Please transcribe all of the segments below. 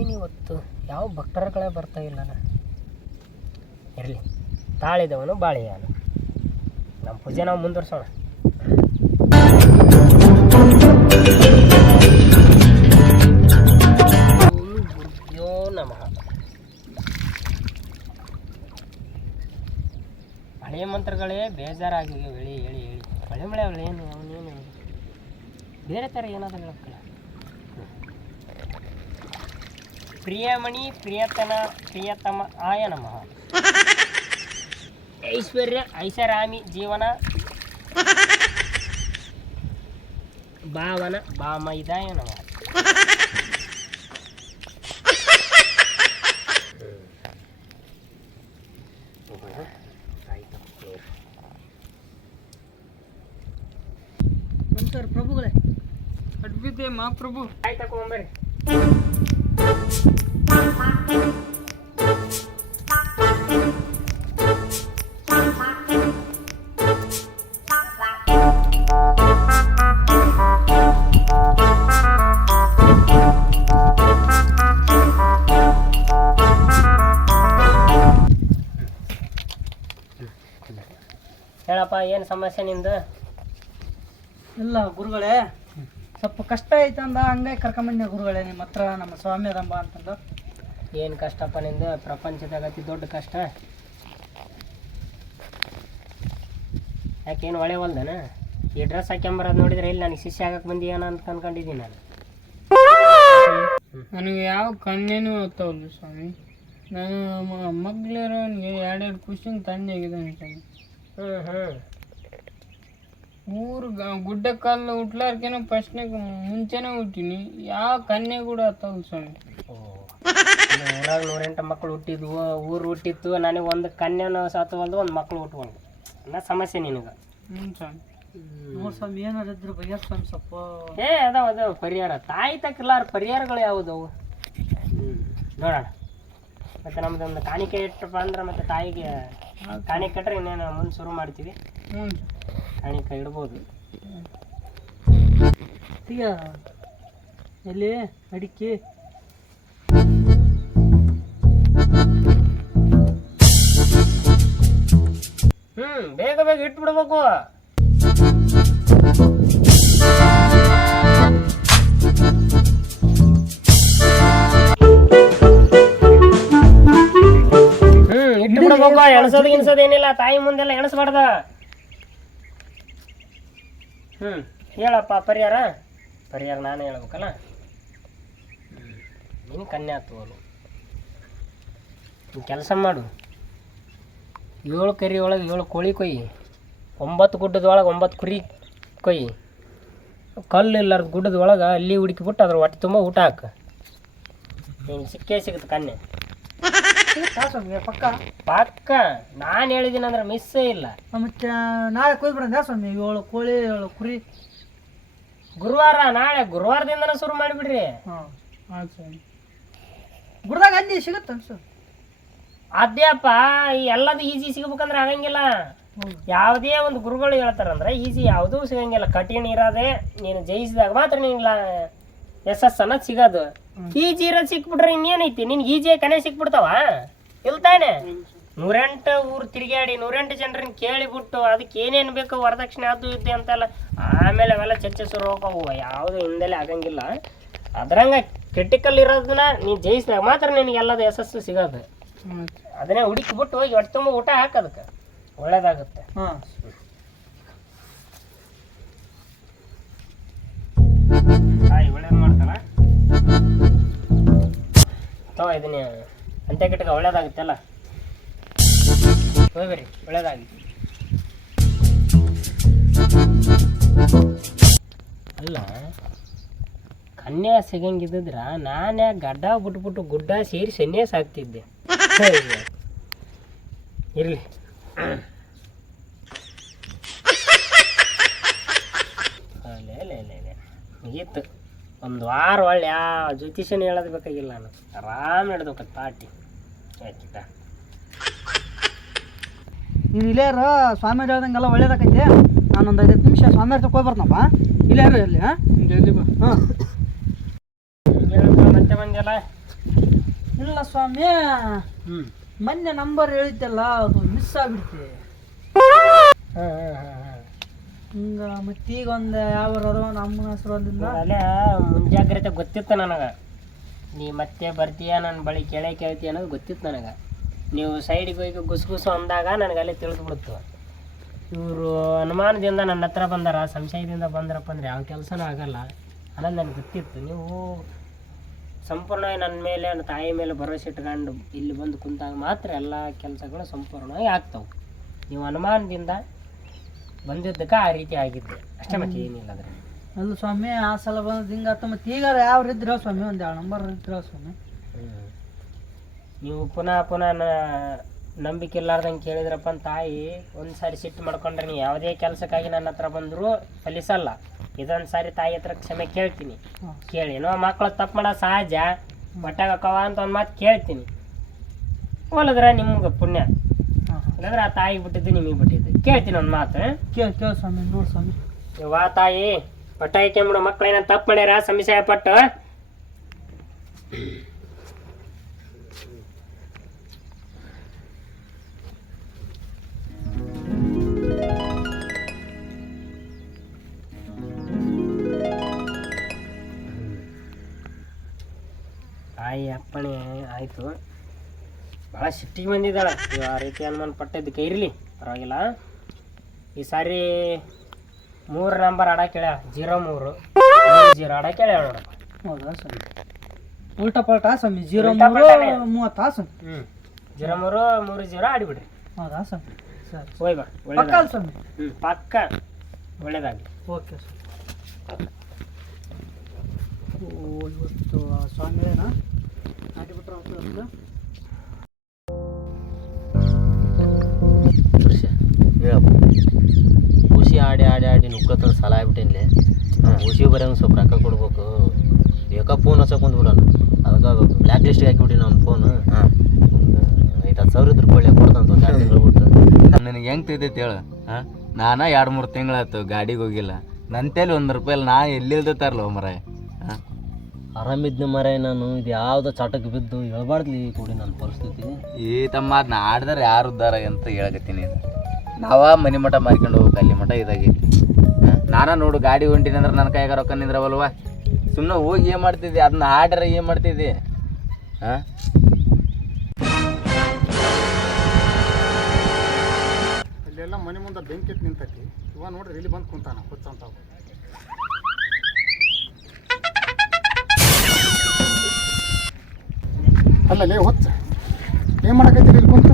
ಏನಿವತ್ತು ಯಾವ ಭಕ್ತರುಗಳೇ ಬರ್ತಾ ಇಲ್ಲನ. ಇರಲಿ, ತಾಳಿದವನು ಬಾಳೆಯಾನು. ನಮ್ಮ ಪೂಜೆ ನಾವು ಮುಂದುವರ್ಸೋಣ. ಗುರುಭ್ಯೋ ನಮಃ. ಹಳೆಯ ಮಂತ್ರಗಳೇ ಬೇಜಾರಾಗಿವೆ. ಹೇಳಿ ಹೇಳಿ ಹೇಳಿ ಮಳೆ ಮಳೆ ಅವಳು ಏನು ಅವನೇನು ಬೇರೆ ಥರ ಏನಾದರೂ ಹೇಳಕ್ಕಲ್ಲ. ಪ್ರಿಯಮಣಿ ಪ್ರಿಯತನ ಪ್ರಿಯತಮ ಆಯ ನಮಃ. ಐಶ್ವರ್ಯ ಐಷಾರಾಮಿ ಜೀವನ ಭಾವನ ಭಾಮೈದಾಯ ನಮಃ. ನಮಸ್ಕಾರ ಪ್ರಭುಗಳೇ. ಅಡ್ಬಿದ್ದೆ ಮಹಾಪ್ರಭು. ಆಯ್ತು ತಗೊಂಬರ್ರಿ. ಹೇಳಪ್ಪ, ಏನು ಸಮಸ್ಯೆ ನಿಂದು? ಇಲ್ಲ ಗುರುಗಳೇ, ಸ್ವಲ್ಪ ಕಷ್ಟ ಐತಂದ ಹಂಗಾಗಿ ಕರ್ಕೊಂಬಂದೆ ಗುರುಗಳೇ ನಿಮ್ಮ ಹತ್ರ. ನಮ್ಮ ಸ್ವಾಮಿ ಅದಂಬ ಅಂತಂದು. ಏನು ಕಷ್ಟಪ್ಪ ನಿಂದು? ಪ್ರಪಂಚದಾಗ ಅತಿ ದೊಡ್ಡ ಕಷ್ಟ. ಯಾಕೇನು ಒಳ್ಳೆವಲ್ದನ? ಈ ಡ್ರೆಸ್ ಹಾಕ್ಯಂಬರೋದು ನೋಡಿದ್ರೆ ಇಲ್ಲಿ ನನಗೆ ಶಿಷ್ಯ ಆಗಕ್ಕೆ ಬಂದಿಯಾನ ಅಂತ ಅನ್ಕೊಂಡಿದ್ದೀನಿ ನಾನು. ನನಗೆ ಯಾವ ಕಣ್ಣೇನು ಓದ್ತಾವಲ್ಲ ಸ್ವಾಮಿ. ನಾನು ಮಗ್ಳಿರೋನಿಗೆ ಎರಡೆರಡು ಖುಷಿನ ತಂದೆ ಆಗಿದ್ದಾನೆ ಸ್ವಾಮಿ. ಮೂರು ಗುಡ್ಡ ಕಾಲು ಹುಟ್ಲಾರ್ಕೇನೋ ಫಸ್ಟ್ನಾಗ ಮುಂಚೆನೇ ಹುಟ್ಟಿನಿ. ಯಾವ ಕನ್ಯೆ ಕೂಡ ಹತ್ತವಲ್ಲ ಸ್ವಾಮಿ. ಊರಾಗ 108 ಮಕ್ಕಳು ಹುಟ್ಟಿದ್ವು, ಊರು ಹುಟ್ಟಿತ್ತು. ನನಗೆ ಒಂದು ಕನ್ಯೆನ ಸಾತವಲ್ದು, ಒಂದು ಮಕ್ಕಳು ಹುಟ್ಕೊಂಡು ಅನ್ನೋ ಸಮಸ್ಯೆ ನಿನಗೆ. ಸ್ವಾಮಿ ನೋಡಿ ಸ್ವಾಮಿ, ಏನಾರು ಇದ್ರೆ ಬಗೆಹರ್ ಸ್ವಾಮಿ ಸ್ವಲ್ಪ. ಅದಾವ ಪರಿಹಾರ. ತಾಯಿ ತಕ್ಕಿಲ್ಲಾರ ಪರಿಹಾರಗಳು ಯಾವುದವು ನೋಡೋಣ. ಮತ್ತು ನಮ್ದೊಂದು ಕಾಣಿಕೆ ಇಟ್ಟಪ್ಪ ಅಂದ್ರೆ ಮತ್ತೆ ತಾಯಿಗೆ ಕಾಣಿಕೆ ಕಟ್ರೆ ಇನ್ನೇನು ಮುಂದೆ ಶುರು ಮಾಡ್ತೀವಿ. ಕಾಣಿಕೆ ಇಡ್ಬೋದು. ಈಗ ಎಲ್ಲಿ ಅಡಿಕೆ ಬೇಗ ಬೇಗ ಇಟ್ಬಿಡ್ಬೇಕು. ಇಟ್ಬಿಡ್ಬೇಕು. ಎಣಸೋದು ಗಿಣಸೋದು ಏನಿಲ್ಲ. ತಾಯಿ ಮುಂದೆಲ್ಲ ಎಣಸ್ಬಾರ್ದ. ಹೇಳಪ್ಪ ಪರಿಹಾರ. ಪರಿಹಾರ ನಾನೇ ಹೇಳ್ಬೇಕಲ್ಲ. ನೀನು ಕನ್ಯೆ ಹತ್ತುವಲು. ನೀನು ಕೆಲಸ ಮಾಡು. 7 ಕರಿ ಒಳಗೆ 7 ಕೋಳಿ ಕೊಯ್ಯಿ. 9 ಗುಡ್ಡದೊಳಗೆ 9 ಕುರಿ ಕೊಯ್ಯಿ. ಕಲ್ಲು ಇಲ್ಲಾರ್ದು ಗುಡ್ಡದೊಳಗೆ ಅಲ್ಲಿ ಹುಡುಕಿಬಿಟ್ಟು ಅದ್ರ ಹೊಟ್ಟೆ ತುಂಬ ಊಟ ಹಾಕು. ನೀನು ಸಿಕ್ಕೇ ಸಿಗುತ್ತೆ ಕನ್ಯೆ. ಪಕ್ಕ ಪಕ್ಕ ನಾನು ಹೇಳಿದ್ದೀನಿ ಅಂದ್ರೆ ಮಿಸ್ಸೇ ಇಲ್ಲ. ಮತ್ತೆ ನಾಳೆ ಕೊಯ್ಬಿಡಂದ ಸ್ವಾಮಿ. 7 ಕೋಳಿ 7 ಕುರಿ. ಗುರುವಾರ, ನಾಳೆ ಗುರುವಾರದಿಂದನೇ ಶುರು ಮಾಡಿಬಿಡ್ರಿ. ಆಯ್ತು ಸ್ವಾಮಿ. ಗುಡ್ದಾಗ ಅಲ್ಲಿ ಸಿಗುತ್ತೆ ಸರ್. ಅದೇಪ್ಪ, ಎಲ್ಲದು ಈಜಿ ಸಿಗ್ಬೇಕಂದ್ರೆ ಆಗಂಗಿಲ್ಲ. ಯಾವುದೇ ಒಂದು ಗುರುಗಳು ಹೇಳ್ತಾರಂದ್ರೆ ಈಜಿ ಯಾವುದೂ ಸಿಗಂಗಿಲ್ಲ. ಕಠಿಣ ಇರೋದೇ ನೀನು ಜಯಿಸಿದಾಗ ಮಾತ್ರ ನಿನ್ಗೆ ಯಶಸ್ಸು ಅನ್ನೋದು ಸಿಗೋದು. ಈಜಿ ಇರೋದು ಸಿಕ್ಬಿಟ್ರೆ ಇನ್ನೇನೈತಿ? ನಿನ್ಗೆ ಈಜಿ ಕನೆ ಸಿಕ್ಬಿಡ್ತಾವ ಇಲ್ತಾನೆ. 108 ಊರು ತಿರುಗಾಡಿ 108 ಜನರನ್ನ ಕೇಳಿಬಿಟ್ಟು ಅದಕ್ಕೆ ಏನೇನು ಬೇಕು ವರದಕ್ಷಿಣೆ ಅದು ಇದ್ದೆ ಅಂತೆಲ್ಲ ಆಮೇಲೆ ಅವೆಲ್ಲ ಚರ್ಚೆ ಶುರು ಹೋಗವು. ಯಾವುದು ಹಿಂದೆಲೆ ಆಗಂಗಿಲ್ಲ. ಅದ್ರಂಗ ಕ್ರಿಟಿಕಲ್ ಇರೋದನ್ನ ನೀನು ಜಯಿಸಿದಾಗ ಮಾತ್ರ ನಿನಗೆಲ್ಲದ ಯಶಸ್ಸು ಸಿಗೋದು. ಅದನ್ನೇ ಹುಡುಕಿಬಿಟ್ಟು ಹೋಗಿ ಹೊಟ್ಟೆ ತುಂಬ ಊಟ ಹಾಕೋದಕ್ಕೆ ಒಳ್ಳೇದಾಗುತ್ತೆ. ತಾಯಿ ಒಳ್ಳೇದು ಮಾಡ್ತಾಳ. ಅಥವಾ ಇದನ್ನ ಅಂತ್ಯ ಕೆಟ್ಟಗ ಒಳ್ಳೇದಾಗುತ್ತೆ ಅಲ್ಲ. ಹೋಗ್ಬರಿ, ಒಳ್ಳೇದಾಗಿ. ಅಲ್ಲ, ಕನ್ಯಾ ಸಿಗಂಗಿದ್ರ ನಾನೇ ಗಡ್ಡ ಬಿಟ್ಬಿಟ್ಟು ಗುಡ್ಡ ಸೇರಿ ಸನ್ಯಾಸ ಆಗ್ತಿದ್ದೆ. ಇರಲಿ, ಮುಗೀತು. ಒಂದು ವಾರ ಒಳ್ಳೆ ಯಾವ ಜ್ಯೋತಿಷನ್ ಹೇಳೋದು ಬೇಕಾಗಿಲ್ಲ. ನಾನು ಆರಾಮ್ ಹಿಡ್ದೋಕ ಪಾಟಿ ಆಯ್ತಿಟ್ಟ. ನೀನು ಇಲ್ಲೇ ಇರೋ. ಸ್ವಾಮಿ ಹೇಳ್ದಂಗೆಲ್ಲ ಒಳ್ಳೇದಾಕೈತೆ. ನಾನೊಂದು 5 ನಿಮಿಷ ಸ್ವಾಮಿ ಹತ್ರ ಹೋಗಿ ಬರ್ತನಪ್ಪ. ಇಲ್ಲೇ ಇರೋ ಇಲ್ಲಿ. ಜಲ್ದಿ ಬಾ. ಮತ್ತೆ ಬಂದಿಲ್ಲ. ಇಲ್ಲ ಸ್ವಾಮಿ, ಮೊನ್ನೆ ನಂಬರ್ ಹೇಳಿದ್ದಲ್ಲ ಅದು ಮಿಸ್ ಆಗ್ಬಿಡ್ತಿ. ಹಿಂಗ ಮತ್ತೀಗ ಒಂದು ಯಾವ ಅಮ್ಮನ ಹೆಸರೊಂದಿಂದ ಅಲ್ಲ ಮುಂಜಾಗ್ರತೆ ಗೊತ್ತಿತ್ತು ನನಗೆ. ನೀ ಮತ್ತೆ ಬರ್ತೀಯ ನನ್ನ ಬಳಿ ಕೇಳ್ತೀಯ ಅನ್ನೋದು ಗೊತ್ತಿತ್ತು ನನಗೆ. ನೀವು ಸೈಡಿಗೆ ಹೋಗಿ ಗುಸು ಅಂದಾಗ ನನಗೆ ಅಲ್ಲೇ ತಿಳಿದ್ಬಿಡ್ತು. ಇವರು ಅನುಮಾನದಿಂದ ನನ್ನ ಹತ್ರ ಬಂದಾರ, ಸಂಶಯದಿಂದ ಬಂದ್ರಪ್ಪ ಅಂದ್ರೆ ಯಾವ ಕೆಲಸನೂ ಆಗಲ್ಲ ಅನ್ನೋದು ನನಗೆ ಗೊತ್ತಿತ್ತು. ನೀವು ಸಂಪೂರ್ಣವಾಗಿ ನನ್ನ ಮೇಲೆ, ನನ್ನ ತಾಯಿ ಮೇಲೆ ಭರವಸೆ ಇಟ್ಕೊಂಡು ಇಲ್ಲಿ ಬಂದು ಕುಂತಾಗ ಮಾತ್ರ ಎಲ್ಲ ಕೆಲಸಗಳು ಸಂಪೂರ್ಣವಾಗಿ ಆಗ್ತವೆ. ನೀವು ಅನುಮಾನದಿಂದ ಬಂದಿದ್ದಕ್ಕೆ ಆ ರೀತಿ ಆಗಿದ್ದೆ ಅಷ್ಟೇ, ಮತ್ತೆ ಏನಿಲ್ಲ ಅದ್ರ. ಅಲ್ಲ ಸ್ವಾಮಿ, ಆ ಸಲ ಬಂದು ಹಿಂಗಾತ. ಮತ್ತೆ ಈಗ ಯಾವ ಇದ್ರ ಸ್ವಾಮಿ, ಒಂದು 2 ನಂಬರ್ ಇದ್ರ ಸ್ವಾಮಿ. ನೀವು ಪುನಃ ನಂಬಿಕೆ ಇಲ್ಲಾರ್ದಂಗೆ ಕೇಳಿದ್ರಪ್ಪ ಅಂತ ತಾಯಿ ಒಂದು ಸಾರಿ ಸಿಟ್ಟು ಮಾಡ್ಕೊಂಡ್ರೆ ನೀವು ಯಾವುದೇ ಕೆಲಸಕ್ಕಾಗಿ ನನ್ನ ಹತ್ರ ಬಂದರೂ ಫಲಿಸಲ್ಲ. ಇದೊಂದು ಸಾರಿ ತಾಯಿ ಹತ್ರ ಕ್ಷಮೆ ಕೇಳ್ತೀನಿ. ಕೇಳಿ ಏನೋ ಮಕ್ಕಳು ತಪ್ಪು ಮಾಡೋ ಸಹಜ, ಬಟ್ಟಾಗಕ್ಕವ ಅಂತ ಒಂದು ಮಾತು ಕೇಳ್ತೀನಿ. ಹೊಲದ್ರೆ ನಿಮ್ಗೆ ಪುಣ್ಯ, ಇಲ್ಲಾಂದ್ರೆ ಆ ತಾಯಿಗೆ ಬಿಟ್ಟಿದ್ದು ನಿಮಗೆ ಬಿಟ್ಟಿದ್ದು. ಕೇಳ್ತೀನಿ ಒಂದು ಮಾತು. ಕೇಳ ಸ್ವಾಮಿ, ನೋಡು ಸ್ವಾಮಿ. ವಾ ತಾಯಿ, ಬಟ್ಟಾಯಿಕೆ ಬಿಡು, ಮಕ್ಳು ಏನೋ ತಪ್ಪು ಮಾಡ್ಯಾರ ಸಮಸ್ಯೆ ಪಟ್ಟು. ತಾಯಿ ಅಪ್ಪಣೆ ಆಯಿತು. ಭಾಳ ಸಿಟ್ಟಿಗೆ ಬಂದಿದ್ದಾಳೆ. ನೀವು ಆ ರೀತಿ ಅನುಮಾನ ಪಟ್ಟಿದ್ದಕ್ಕೆ ಇರಲಿ, ಪರವಾಗಿಲ್ಲ. ಈ ಸಾರಿ 3 ನಂಬರ್ ಆಡಕ್ಕೆ ಹೇಳ್ಯಾಳ, 03 ಆಡಕ್ಕೆ ಹೇಳ್ಯಾಳ ನೋಡಪ್ಪ. ಹೌದಾ ಸ್ವಾಮಿ? ಉಲ್ಟಾ ಪಲ್ಟಾ ಸ್ವಾಮಿ? 03 ಸ್ವಾಮಿ. 03 ಆಡಿಬಿಡ್ರಿ. ಹೌದಾ ಸ್ವಾಮಿ? ಸರಿ, ಹೋಯ್ ಬಾ. ಪಕ್ಕ ಸ್ವಾಮಿ. ಪಕ್ಕ ಒಳ್ಳೇದಾಗಲಿ. ಓಕೆ ಸ್ವಾಮಿ. ಇವತ್ತು ಸ್ವಾಮಿಗಳೇನಾ ಆಡಿಬಿಟ್ರೆ ಅಂತ ಖುಷಿ ಆಡಿ ನುಗ್ಗತ್ತ ಸಾಲ ಆಗ್ಬಿಟ್ಟೇನ್ಲೆ. ಖುಷಿ ಬರೋಂಗೆ ಸ್ವಲ್ಪ ರೊಕ್ಕ ಕೊಡ್ಬೇಕು. ಯಾಕ ಫೋನ್ ಹಚ್ಚಕ್ಕೆ ಕುಂದ್ಬಿಡೋಣ, ಅದಕ್ಕೆ ಬ್ಲ್ಯಾಕ್ ಲಿಸ್ಟಿಗೆ ಹಾಕಿಬಿಟ್ಟು ನಾನು ಫೋನು. ಒಂದು 5-10 ಸಾವಿರ ಇದ್ರೆ ಕೊಳ್ಳೆ ಕೊಡ್ತಂತ ಒಂದು 2 ತಿಂಗಳು ಬಿಟ್ಟು. ನನಗೆ ಹೆಂಗೆ ತಿದ್ದೈತೆ ಹೇಳು? ನಾನು 2-3 ತಿಂಗಳಾಯ್ತು ಗಾಡಿಗೆ ಹೋಗಿಲ್ಲ. ನನ್ನ ತೇಲಿ $1 ನಾ ಎಲ್ಲಿಲ್ದ ತರಲ್ಲ ಮರ. ಆರಾಮಿದ್ನ ಮರ ನಾನು. ಇದು ಯಾವುದೋ ಚಟಕ್ಕೆ ಬಿದ್ದು ಹೇಳ್ಬಾರ್ದ್ಲಿ ಕೂಡಿ ನನ್ನ ಪರಿಸ್ಥಿತಿ. ಈ ತಮ್ಮ ಅದನ್ನ ಆಡ್ದಾರೆ ಯಾರು ಉದ್ದಾರ ಅಂತ ಹೇಳಕತ್ತೀನಿ. ನಾವ ಮನೆ ಮಠ ಮಾರ್ಕೊಂಡು ಹೋಗ್ಬೇಕು, ಅಲ್ಲಿ ಮಠ ಇದಾಗೈತಿ. ನಾನ ನೋಡು ಗಾಡಿ ಹೊಂಟಿನಿ ಅಂದ್ರೆ ನನ್ನ ಕೈಯಾಗ ರೊಕ್ಕ ನಿಂದ್ರವಲ್ವ. ಸುಮ್ಮನೆ ಹೋಗಿ ಏನು ಮಾಡ್ತಿದ್ದೆ, ಅದನ್ನ ಆಡ್ರೆ ಏನು ಮಾಡ್ತಿದ್ದೆ? ಇಲ್ಲೆಲ್ಲ ಮನೆ ಮುಂದೆ ಬೆಂಕಿ ಎತ್ತು ನಿಂತೈತಿ. ಇವ ನೋಡ್ರಿ ಇಲ್ಲಿ ಬಂದು ಕುಂತಾನ ಹುಚ್ಚಂತ. ಅಲ್ಲೇ ಹುಚ್ಚ ಏನು ಮಾಡಕೈತಿ ಇಲ್ಲಿ ಕುಂತು?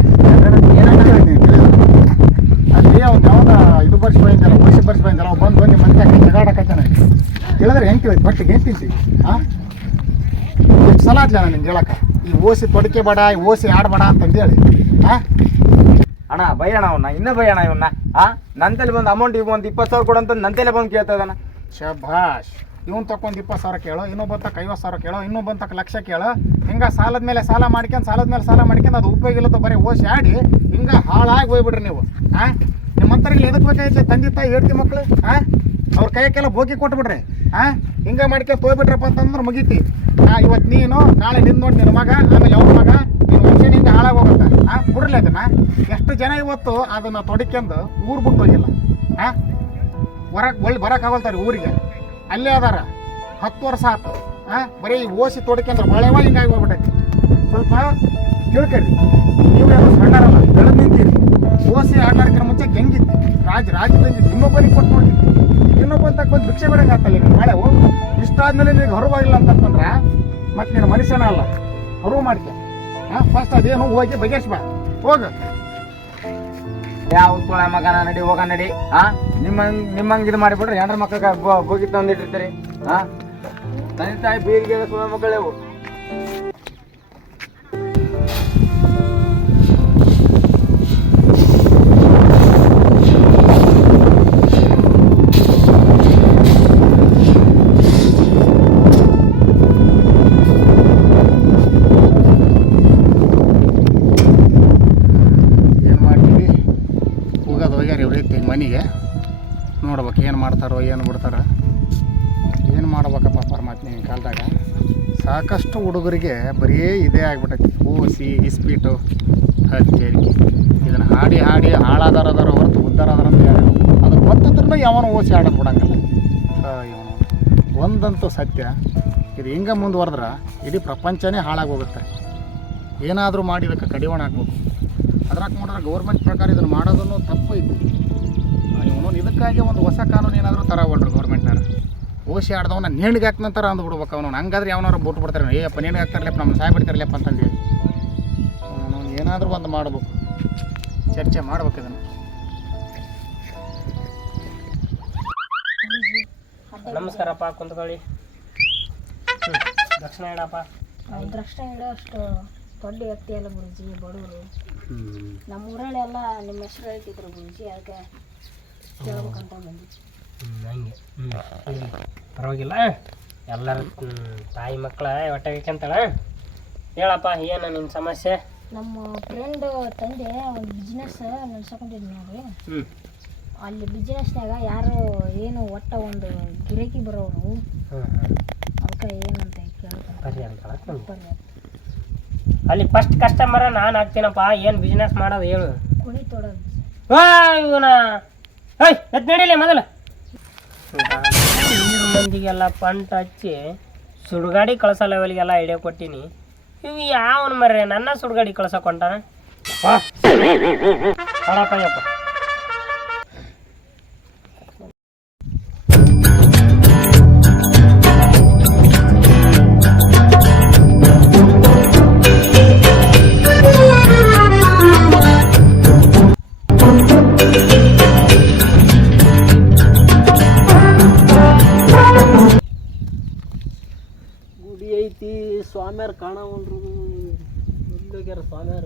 ಅಲ್ಲಿ ಅವ್ನು ಯಾವ್ದ ಇದು ಬರ್ಸಿ ಬಂದಿಲ್ಲ, ಓಸಿ ಬರ್ಸಿ ಬಂದಿಲ್ಲ. ಅವ್ ಬಂದು ನಿಮ್ಮ ಮನೆ ಜಗಾಡಕೈತಾನೆ. ಕೇಳಿದ್ರೆ ಹೆಂಗೆ ಕೇಳಿದ್ ಬಟ್ಟಿಗೆ ಏನು ತಿಂತೀವಿ? ಎಷ್ಟು ಸಲ ಆತ್ಲ ನಾನು ನಿಂಗೆ ಹೇಳಕ್ಕೆ, ಈ ಓಸಿ ತೊಡಕೆ ಬೇಡ, ಈ ಓಸಿ ಆಡಬೇಡ ಅಂತಂದೇಳಿ. ಅಣ್ಣ ಬೈಯಣ ಅವನ್ನ, ಇನ್ನೂ ಬೈಯಣ ಇವನ್ನ. ನಂತಲ್ಲಿ ಬಂದು ಅಮೌಂಟ್ ಈಗ ಒಂದು 20 ಸಾವಿರ ಕೊಡಂತ ನಂತಲ್ಲೇ ಬಂದು ಕೇಳ್ತಾ ಇದ್ದಾನ. ಶಭಾಷ್. ಇವನು ತಗೊಂಡು 20 ಸಾವಿರ ಕೇಳೋ, ಇನ್ನೊಬ್ಬ ತಕ್ಕ 50 ಸಾವಿರ ಕೇಳೋ, ಇನ್ನೊಬ್ಬ ತಕ್ಕ 1,00,000 ಕೇಳೋ. ಹಿಂಗೆ ಸಾಲದ ಮೇಲೆ ಸಾಲ ಮಾಡ್ಕೊಂಡು ಅದು ಉಪಯೋಗ ಇಲ್ಲದ ಬರೀ ಓಸಿ ಆಡಿ ಹಿಂಗೆ ಹಾಳಾಗಿ ಹೋಗ್ಬಿಡ್ರಿ ನೀವು. ನಿಮ್ಮಂತರಿಗೆ ಎದಕ್ಕೆ ಬೇಕಾಯ್ತು? ತಂದೆ ತಾಯಿ ಹೇಳ್ತಿ ಮಕ್ಕಳು ಅವ್ರ ಕೈಯಕ್ಕೆಲ್ಲ ಬೋಗಿ ಕೊಟ್ಬಿಡ್ರಿ. ಹಿಂಗೆ ಮಾಡ್ಕೊಂಡು ಹೋಗ್ಬಿಟ್ರಪ್ಪ ಅಂತಂದ್ರೆ ಮುಗೀತಿ. ಇವತ್ತು ನೀನು, ನಾಳೆ ನಿನ್ನ ನೋಡಿ ನಿನ್ನ ಮಗ, ಆಮೇಲೆ ಅವ್ರ ಮಗ, ನೀನು ಮನುಷ್ಯನ ಹಿಂಗೆ ಹಾಳಾಗಿ ಹೋಗುತ್ತೆ. ಬಿಡ್ರಲ್ಲ ಅದನ್ನು. ಎಷ್ಟು ಜನ ಇವತ್ತು ಅದನ್ನು ತೊಡಿಕೊಂಡು ಊರು ಬಿಟ್ಟು ಹೋಗಿಲ್ಲ. ಬರೋಕ್ಕಾಗಲ್ತಾರೆ ಊರಿಗೆ. ಅಲ್ಲೇ ಅದಾರ 10 ವರ್ಷ ಆಯ್ತು. ಬರೀ ಈ ಓಸಿ ತೊಡ್ಕೊಂಡ್ರೆ ಮಳೆವ ಹಿಂಗಾಗಿ ಹೋಗ್ಬಿಟ್ಟೈತಿ. ಸ್ವಲ್ಪ ತಿಳ್ಕರಿ. ನೀವೇನು ಸಣ್ಣರಲ್ಲ, ಬೆಳೆದು ನಿಂತೀರಿ. ಓಸಿ ಆಡ್ಲಾರ್ಕಿನ ಮುಂಚೆ ಹೆಂಗಿತ್ತು? ರಾಜ್ಯದಂಗಿತ್ತು. ಇನ್ನೊಬ್ಬರಿಗೆ ಕೊಟ್ಟು ನೋಡಿತ್ತು. ಇನ್ನೊಬ್ಬ ತಕ್ಕ ಬಂದು ಭಿಕ್ಷೆ ಬಿಡಂಗೆ ಆಗ್ತಲ್ಲ ನೀನು ಮಳೆವು. ಇಷ್ಟಾದ್ಮೇಲೆ ನಿನಗೆ ಹೊರವಾಗಿಲ್ಲ ಅಂತಂದ್ರೆ ಮತ್ತೆ ನೀನು ಮನುಷ್ಯನ ಅಲ್ಲ, ಹೊರವು ಮಾಡ್ತೀಯ. ಫಸ್ಟ್ ಅದೇನು ಹೋಗಿ ಬಗೆಹರಿಸ್ಬಾ, ಹೋಗು. ಯಾವ ಉತ್ಕೊಳ ಮಗನ, ನಡಿ ಹೋಗ ನಡಿ. ನಿಮ್ಮಂಗೆ ಇದು ಮಾಡಿಬಿಟ್ರೆ 2 ಮಕ್ಳಿಗೆ ಬೋಗಿ ತಂದಿಟ್ಟಿರ್ತೀರಿ. ತಂದೆ ತಾಯಿ ಬೀರಿಗೆ ಸುಳ್ಳ ಮಕ್ಕಳೇವು. ಮನೆಗೆ ನೋಡ್ಬೇಕು ಏನು ಮಾಡ್ತಾರೋ ಏನು ಬಿಡ್ತಾರೋ. ಏನು ಮಾಡ್ಬೇಕಪ್ಪ ಪರಮಾತ್ಮ ಈ ಕಾಲದಾಗ. ಸಾಕಷ್ಟು ಹುಡುಗರಿಗೆ ಬರೀ ಇದೇ ಆಗ್ಬಿಟ್ಟೈತಿ ಓಸಿ ಇಸ್ಪೀಟು ಹಚ್ಚೇರಿಕೆ ಇದನ್ನು ಹಾಡಿ ಹಾಡಿ ಹಾಳಾದಾರ ಅದಾರ ಹೊರತು ಉದ್ದಾರ ಅದಾರ ಅಂತ ಯಾರು ಅದು ಗೊತ್ತಿದ್ರೂ ಯಾವನು ಓಸಿ ಆಡೋದು ಬಿಡಂಗಿಲ್ಲ ಇವನು ಒಂದಂತೂ ಸತ್ಯ ಇದು ಹಿಂಗೆ ಮುಂದುವರೆದ್ರೆ ಇಡೀ ಪ್ರಪಂಚನೇ ಹಾಳಾಗಿ ಹೋಗುತ್ತೆ ಏನಾದರೂ ಮಾಡಿ ಇದಕ್ಕೆ ಕಡಿವಾಣ ಹಾಕ್ಬೇಕು ಅದ್ರಾಗ ನೋಡಿದ್ರೆ ಗೌರ್ಮೆಂಟ್ ಪ್ರಕಾರ ಇದನ್ನು ಮಾಡೋದನ್ನು ತಪ್ಪು ಐತಿ ಇವನು ಇದಕ್ಕಾಗಿ ಒಂದು ಹೊಸ ಕಾನೂನು ಏನಾದರೂ ತರವಲ್ರಿ ಗೌರ್ಮೆಂಟ್ನಾರ ಓಸಿ ಆಡ್ದವನ್ನ ನೇಣಿಗೆ ಹಾಕ್ನಂತಾರ ಅಂದ್ಬಿಡ್ಬೇಕು ಅವನು ಹಂಗಾದ್ರೆ ಯಾವನಾರು ಬಿಟ್ಟು ಬಿಡ್ತಾರೆ ಏಯಪ್ಪ ನೇಣಿಗೆ ಹಾಕ್ತಾರಲ್ಲಪ್ಪ ನಮ್ಮ ಸಾಯ್ ಬಿಡ್ತಾರಲ್ಲಪ್ಪ ಅಂತಂದೇಳಿ ಅವನು ಏನಾದರೂ ಒಂದು ಮಾಡ್ಬೇಕು ಚರ್ಚೆ ಮಾಡ್ಬೇಕು ಇದನ್ನು. ನಮಸ್ಕಾರಪ್ಪ, ಕುಂತ್ಕೊಳ್ಳಿ. ದಕ್ಷಿಣ ಇಡಪ್ಪ. ದಕ್ಷಿಣ ಇಡೋ ಅಷ್ಟು ದೊಡ್ಡ ವ್ಯಕ್ತಿ ಅಲ್ಲ ಗುರುಜಿ, ಬಡವರು. ನಮ್ಮ ಊರಲ್ಲೆಲ್ಲ ನಿಮ್ಮ ಹೆಸರು ಹೇಳ್ತಿದ್ರು ಗುರುಜಿ, ಅದಕ್ಕೆ ಕೇಳ್ಬೇಕಂತ ಬಂದಿದ್ವಿ. ಹಂಗೆ ಪರವಾಗಿಲ್ಲ. ಎಲ್ಲರ ತಾಯಿ ಮಕ್ಕಳ ಹೊಟ್ಟೆ ಬೇಕಂತಾಳ. ಹೇಳಪ್ಪ, ಏನು ನಿನ್ನ ಸಮಸ್ಯೆ? ನಮ್ಮ ಫ್ರೆಂಡ್ ತಂದೆ ಒಂದು ಬಿಸ್ನೆಸ್ ನಡ್ಸಕೊಂಡಿದ್ದು ನೋಡ್ರಿ. ಅಲ್ಲಿ ಬಿಸ್ನೆಸ್ನಾಗ ಯಾರು ಏನು ಒಟ್ಟ ಒಂದು ಗಿರಾಕಿ ಬರೋರು, ಅದಕ್ಕೆ ಏನಂತ ಕೇಳ್ತಾರೆ. ಅಲ್ಲಿ ಫಸ್ಟ್ ಕಸ್ಟಮರ ನಾನು ಹಾಕ್ತೀನಪ್ಪ. ಏನು ಬಿಸ್ನೆಸ್ ಮಾಡೋದು ಹೇಳು. ಕುಣಿ ತೊಡೋದು ಇವನ ಎತ್ ನಡೀಲಿ ಮೊದಲು. ಮಂದಿಗೆಲ್ಲ ಪಂಟ್ ಹಚ್ಚಿ ಸುಡುಗಾಡಿ ಕಳ್ಸೋ ಲೆವೆಲ್ಗೆಲ್ಲ ಐಡಿಯಾ ಕೊಟ್ಟಿನಿ. ಇವು ಯಾವನು ಮರ್ರೆ ನನ್ನ ಸುಡುಗಾಡಿ ಕಳ್ಸೋಕೆ ಹೊಂಟಾನ? ಹಾಳಪ್ಪ. ಗುಡಿ ಐತಿ, ಸ್ವಾಮ್ಯಾರ ಕಾಣವಲ್ರು. ಎಲ್ಲೋಗ್ಯಾರ ಸ್ವಾಮ್ಯಾರ?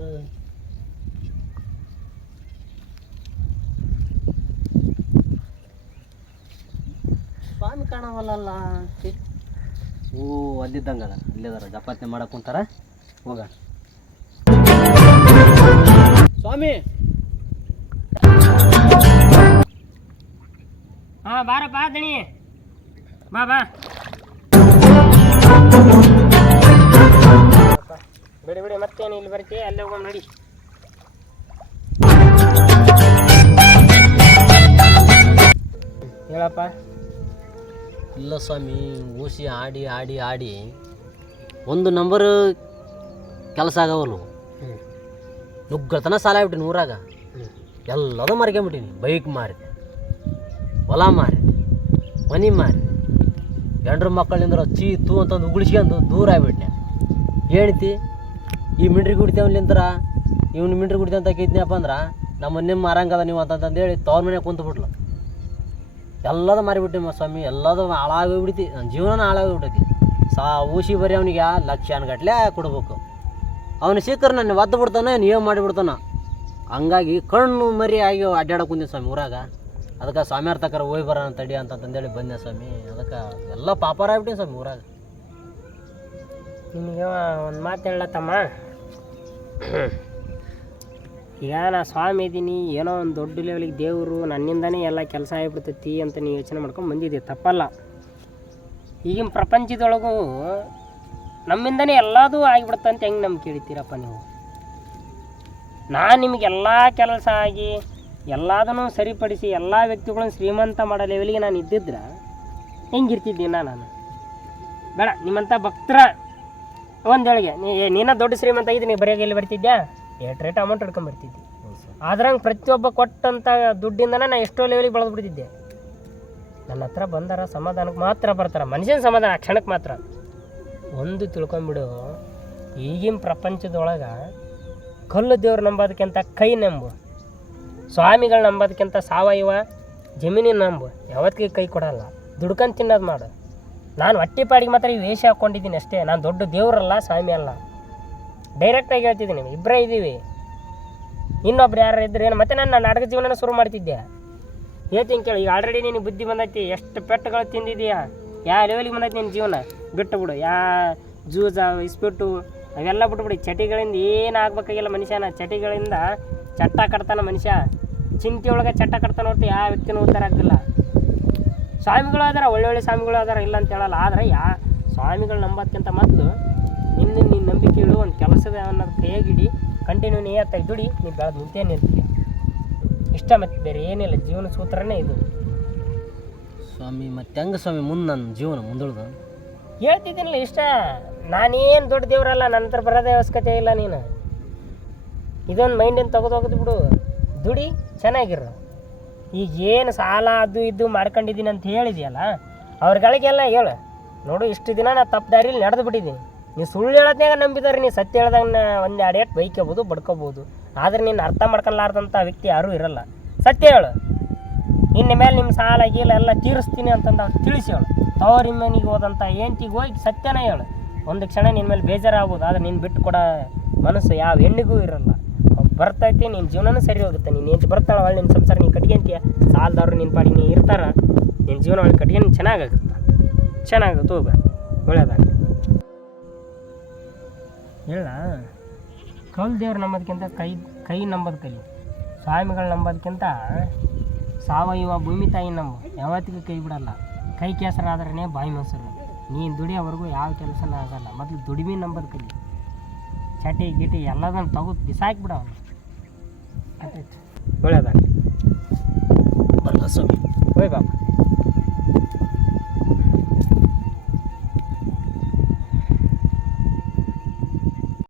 ಸ್ವಾಮಿ ಕಾಣವಲ್ಲ. ಓ, ಅಲ್ಲಿದ್ದಂಗದ, ಅಲ್ಲಿದಾರ ಜಪಾತ್ನೆ ಮಾಡಕ್ ಕುಂತಾರ. ಹೋಗ ಸ್ವಾಮಿ. ಬಾರಪ್ಪ ದಣಿ, ಬಾ. ಬಿಡಿ ಮತ್ತೇನು ಇಲ್ಲಿ ಬರ್ತಿ, ಅಲ್ಲೇ ಹೋಗೋಣ ನಡಿ. ಹೇಳಪ್ಪ. ಇಲ್ಲ ಸ್ವಾಮಿ, ಊಸಿ ಆಡಿ ಆಡಿ ಆಡಿ ಒಂದು ನಂಬರ್ ಕೆಲಸ ಆಗವಲ್ಲು. ನುಗ್ಗತನ ಸಾಲ ಆಗ್ಬಿಟ್ಟಿನಿ ಊರಾಗ. ಎಲ್ಲದೂ ಮಾರ್ಕೊಂಬಿಟ್ಟೀನಿ. ಬೈಕ್ ಮಾರಿದೆ, ಹೊಲ ಮಾರಿದೆ, ಮನೆ ಮಾರಿದೆ, ಗಂಡ್ರ ಮಕ್ಕಳಿಂದ ಚೀತು ಅಂತಂದು ಉಗುಳಿಸ್ಕೊಂಡು ದೂರ ಆಗ್ಬಿಟ್ನೆ. ಹೇಳ್ತಿ ಈ ಮಿಂಡ್ರಿ ಕುಡಿತೇವಲ್ಲಿಂತರ ಇವ್ನು ಮಿಂಡ್ರಿ ಕುಡಿತೆ ಅಂತ ಕೈದ್ನಪ್ಪ ಅಂದ್ರೆ ನಮ್ಮ ಮಾರಂಗದ ನೀವು ಅಂತಂದೇಳಿ ತವ್ರ ಮನೆಗೆ ಕುಂತು ಎಲ್ಲದೂ ಮಾರಿಬಿಟ್ಟೆ ಸ್ವಾಮಿ. ಎಲ್ಲದೂ ಹಾಳಾಗೋಗ್ಬಿಡ್ತಿ, ನನ್ನ ಜೀವನ ಹಾಳಾಗೋಗ್ಬಿಟ್ಟೈತಿ. ಊಸಿ ಬರೀ ಅವನಿಗೆ ಲಕ್ಷಾನುಗಟ್ಲೆ ಕೊಡ್ಬೇಕು. ಅವನು ಸಿಕ್ಕರೆ ನನ್ನ ಒದ್ದು ಬಿಡ್ತಾನೆ, ನೀವೇ ಮಾಡಿಬಿಡ್ತಾನ. ಹಂಗಾಗಿ ಕಣ್ಣು ಮರಿ ಆಗಿ ಅಡ್ಡಾಡಕ್ಕೆ ಕುಂತೀನಿ ಸ್ವಾಮಿ ಊರಾಗ. ಅದಕ್ಕೆ ಸ್ವಾಮಿಯವ್ರ ತಕರ ಹೋಗಿ ಬರೋಣ ತಡಿ ಅಂತಂದೇಳಿ ಬಂದೆ ಸ್ವಾಮಿ. ಅದಕ್ಕೆ ಎಲ್ಲ ಪಾಪಾರ ಆಗ್ಬಿಟ್ಟಿನಿ ಸ್ವಾಮಿ ಊರಾಗ. ನಿನಗೆ ಒಂದು ಮಾತು ಹೇಳತ್ತಮ್ಮ. ಈಗ ನಾ ಸ್ವಾಮಿ ಇದ್ದೀನಿ, ಏನೋ ಒಂದು ದೊಡ್ಡ ಲೆವೆಲಿಗೆ ದೇವರು ನನ್ನಿಂದನೇ ಎಲ್ಲ ಕೆಲಸ ಆಗಿಬಿಡ್ತೈತಿ ಅಂತ ನೀವು ಯೋಚನೆ ಮಾಡ್ಕೊಂಡು ಬಂದಿದ್ದೆ, ತಪ್ಪಲ್ಲ. ಈಗಿನ ಪ್ರಪಂಚದೊಳಗೂ ನಮ್ಮಿಂದನೇ ಎಲ್ಲದೂ ಆಗಿಬಿಡುತ್ತಂತ ಹೆಂಗೆ ನಮ್ಗೆ ಕೇಳ್ತೀರಪ್ಪ ನೀವು? ನಾನು ನಿಮಗೆಲ್ಲ ಕೆಲಸ ಆಗಿ ಎಲ್ಲದನ್ನೂ ಸರಿಪಡಿಸಿ ಎಲ್ಲ ವ್ಯಕ್ತಿಗಳನ್ನ ಶ್ರೀಮಂತ ಮಾಡೋ ಲೆವೆಲಿಗೆ ನಾನು ಇದ್ದಿದ್ರೆ ಹೆಂಗಿರ್ತಿದ್ದೀನ ನಾನು? ಬೇಡ, ನಿಮ್ಮಂಥ ಭಕ್ತರ ಒಂದೇಳಿಗೆ ನೀನು ದೊಡ್ಡ ಶ್ರೀಮಂತ ಆಗಿದ್ದು ನೀವು ಬರೆಯೋಕೆ ಎಲ್ಲಿ ಬರ್ತಿದ್ಯಾ? Rate amount ಹಿಡ್ಕೊಂಡ್ಬರ್ತಿದ್ದೆ. ಆದ್ರಂಗೆ ಪ್ರತಿಯೊಬ್ಬ ಕೊಟ್ಟಂಥ ದುಡ್ಡಿಂದನೇ ನಾನು ಎಷ್ಟೋ ಲೆವೆಲಿಗೆ ಬೆಳೆದು ಬಿಡ್ತಿದ್ದೆ. ನನ್ನ ಹತ್ರ ಬಂದಾರ ಸಮಾಧಾನಕ್ಕೆ ಮಾತ್ರ ಬರ್ತಾರೆ, ಮನುಷ್ಯನ ಸಮಾಧಾನ ಆ ಕ್ಷಣಕ್ಕೆ ಮಾತ್ರ. ಒಂದು ತಿಳ್ಕೊಂಬಿಡು, ಈಗಿನ ಪ್ರಪಂಚದೊಳಗೆ ಕಲ್ಲು ದೇವ್ರು ನಂಬೋದಕ್ಕಿಂತ ಕೈ ನಂಬು, ಸ್ವಾಮಿಗಳು ನಂಬೋದಕ್ಕಿಂತ ಸಾವಯವ ಜಮೀನಿನ ನಂಬು, ಯಾವತ್ತಿಗೆ ಕೈ ಕೊಡಲ್ಲ. ದುಡ್ಕೊಂಡು ತಿನ್ನೋದು ಮಾಡು. ನಾನು ಹೊಟ್ಟೆ ಪಾಡಿಗೆ ಮಾತ್ರ ಈ ವೇಷ ಹಾಕ್ಕೊಂಡಿದ್ದೀನಿ ಅಷ್ಟೇ. ನಾನು ದೊಡ್ಡ ದೇವರಲ್ಲ, ಸ್ವಾಮಿ ಅಲ್ಲ. ಡೈರೆಕ್ಟಾಗಿ ಹೇಳ್ತಿದ್ದೀನಿ, ಇಬ್ಬರೇ ಇದ್ದೀವಿ. ಇನ್ನೊಬ್ರು ಯಾರು ಇದ್ರೆ ಏನು ಮತ್ತೆ ನಾನು ನಾಟಕ ಜೀವನನ ಶುರು ಮಾಡ್ತಿದ್ದೆ. ಹೇಳ್ತೀನಿ ಕೇಳಿ, ಈಗ ಆಲ್ರೆಡಿ ನಿನಗೆ ಬುದ್ಧಿ ಬಂದೈತಿ, ಎಷ್ಟು ಪೆಟ್ಟುಗಳು ತಿಂದಿದೆಯಾ, ಯಾವ ಲೆವೆಲಿಗೆ ಬಂದೈತಿ ನಿನ್ನ ಜೀವನ. ಬಿಟ್ಟು ಬಿಡು, ಜೂಜ ಇಸ್ಬಿಟ್ಟು ಅವೆಲ್ಲ ಬಿಟ್ಬಿಡಿ. ಚಟಿಗಳಿಂದ ಏನು ಆಗ್ಬೇಕಾಗಿಲ್ಲ ಮನುಷ್ಯನ. ಚಟಿಗಳಿಂದ ಚಟ್ಟ ಕಟ್ತಾನ ಮನುಷ್ಯ. ಚಿಂತೆ ಒಳಗೆ ಚಟ್ಟ ಕಟ್ತಾನ ಹೊರತು ಯಾವ ವ್ಯಕ್ತಿನೂ ಉದ್ಧಾರ ಆಗ್ತಿಲ್ಲ. ಸ್ವಾಮಿಗಳು ಅದಾರ, ಒಳ್ಳೊಳ್ಳೆ ಸ್ವಾಮಿಗಳು ಅದಾರ, ಇಲ್ಲ ಅಂತ ಹೇಳಲ್ಲ. ಆದರೆ ಸ್ವಾಮಿಗಳು ನಂಬೋದಕ್ಕಿಂತ ಮೊದಲು ನೀನು ನಂಬಿಕೆ ಇಡು, ಒಂದು ಕೆಲಸದ ಅನ್ನೋದು ಕೈಯಾಗಿಡಿ, ಕಂಟಿನ್ಯೂ ನಿಯತ್ತಾಗಿ ದುಡಿ, ನೀವು ಬೆಳೆದು ನಿಂತೇ ನಿಲ್ತೀವಿ. ಇಷ್ಟ ಮತ್ತು ಬೇರೆ ಏನಿಲ್ಲ, ಜೀವನ ಸೂತ್ರನೇ ಇದು. ಸ್ವಾಮಿ ಮತ್ತೆ ಹೆಂಗೆ ಸ್ವಾಮಿ ಮುಂದೆ ನನ್ನ ಜೀವನ ಮುಂದುಳ್ದು? ಹೇಳ್ತಿದ್ದೀನಿಲ್ಲ ಇಷ್ಟ. ನಾನೇನು ದೊಡ್ಡ ದೇವರಲ್ಲ, ನನ್ನ ಹತ್ರ ಬರೋದೇ ಅವಶ್ಯಕತೆ ಇಲ್ಲ. ನೀನು ಇದೊಂದು ಮೈಂಡಿನ ತೆಗೆದು ಬಿಡು, ದುಡಿ, ಚೆನ್ನಾಗಿರು. ಈಗ ಏನು ಸಾಲ ಅದು ಇದು ಮಾಡ್ಕೊಂಡಿದ್ದೀನಿ ಅಂತ ಹೇಳಿದೆಯಲ್ಲ, ಅವ್ರಗಳಿಗೆಲ್ಲ ಹೇಳು, ನೋಡು ಇಷ್ಟು ದಿನ ನಾ ತಪ್ಪು ದಾರಿಲಿ ನಡೆದು ಬಿಟ್ಟಿದ್ದೀನಿ. ನೀನು ಸುಳ್ಳು ಹೇಳೋದ್ನಾಗ ನಂಬಿದಾರೆ, ನೀನು ಸತ್ಯ ಹೇಳ್ದಾಗ ಒಂದು ಎರಡು ಏಟು ಬೈಕೋಬೋದು, ಬಡ್ಕೋಬೋದು. ಆದರೆ ನೀನು ಅರ್ಥ ಮಾಡ್ಕೊಲಾರ್ದಂಥ ವ್ಯಕ್ತಿ ಯಾರೂ ಇರಲ್ಲ. ಸತ್ಯ ಹೇಳು, ಇನ್ನು ಮೇಲೆ ನಿಮ್ಮ ಸಾಲ ಗೀಲ ಎಲ್ಲ ತೀರಿಸ್ತೀನಿ ಅಂತಂದು ಅವ್ರು ತಿಳಿಸಿ ಹೇಳು. ತವರಿ ಮನೆಗೆ ಹೋದಂಥ ಹೆಂಡ್ತಿಗೆ ಹೋಗಿ ಸತ್ಯನ ಹೇಳು. ಒಂದು ಕ್ಷಣ ನಿನ್ನ ಮೇಲೆ ಬೇಜಾರಾಗ್ಬೋದು, ಆದರೆ ನೀನು ಬಿಟ್ಟು ಕೊಡೋ ಮನಸ್ಸು ಯಾವ ಹೆಣ್ಣಿಗೂ ಇರಲ್ಲ. ಬರ್ತೈತಿ, ನಿನ್ನ ಜೀವನನೂ ಸರಿ ಹೋಗುತ್ತೆ. ನೀನು ಹೆಂಡ್ತಿ ಬರ್ತಾಳೆ, ಒಳ್ಳೆ ನಿನ್ನ ಸಂಸಾರ ನೀನು ಕಟ್ಕೊಂತೀಯ, ಸಾಲದವ್ರು ನಿನ್ನ ಪಾಡಿಗೆ ನೀನು ಇರ್ತಾರ, ನಿನ್ನ ಜೀವನ ಒಳ್ಳೆ ಕಟ್ಕೊಂಡು ಚೆನ್ನಾಗುತ್ತೆ ಹೋಗ, ಒಳ್ಳೆಯದಾಗಲಿ. ಹೇಳ, ಕೌಲ್ ದೇವ್ರು ನಂಬೋದಕ್ಕಿಂತ ಕೈ ನಂಬೋದು ಕಲಿ. ಸ್ವಾಮಿಗಳು ನಂಬೋದಕ್ಕಿಂತ ಸಾವಯವ ಭೂಮಿ ತಾಯಿ ನಂಬು, ಯಾವತ್ತಿಗೂ ಕೈ ಬಿಡಲ್ಲ. ಕೈ ಕೆಸರಾದ್ರೇ ಬಾಯಿ ಮೊಸರು. ನೀನು ದುಡಿಯೋವರೆಗೂ ಯಾವ ಕೆಲಸನೂ ಆಗಲ್ಲ. ಮೊದಲು ದುಡಿಮೆ ನಂಬೋದು ಕಲಿ. ಚಟಿ ಗಿಟಿ ಎಲ್ಲದನ್ನು ತೆಗೆದು ಬಿಸಾಕಿಬಿಡ ಅವನು. ಒಳ್ಳೆಯದಾಗಲಿ. ಬರಲ್ಲ ಸ್ವಾಮಿ. ಹೋಯ್ ಬಾಬಾ.